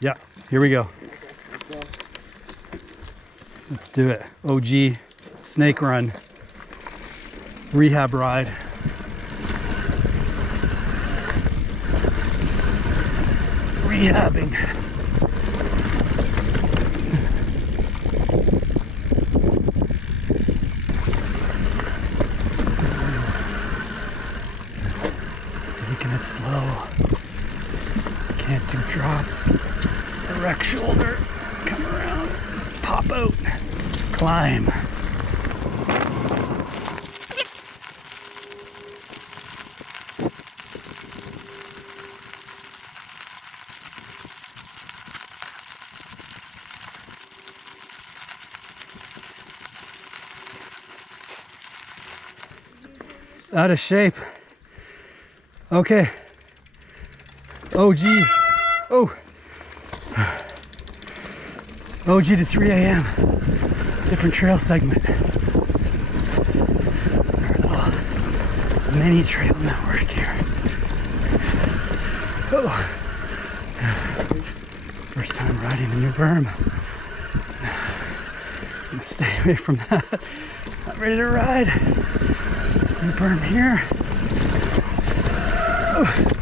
Yeah, here we go. Let's do it. OG snake run. Rehab ride. Rehabbing. Taking it slow. Can't do drops. Erect shoulder. Come around. Pop out. Climb. Out of shape. Okay. OG. Oh. OG to 3 a.m. Different trail segment. Our little mini trail network here. Oh. First time riding a new berm. I'm gonna stay away from that. Not ready to ride. This new berm here. Oh.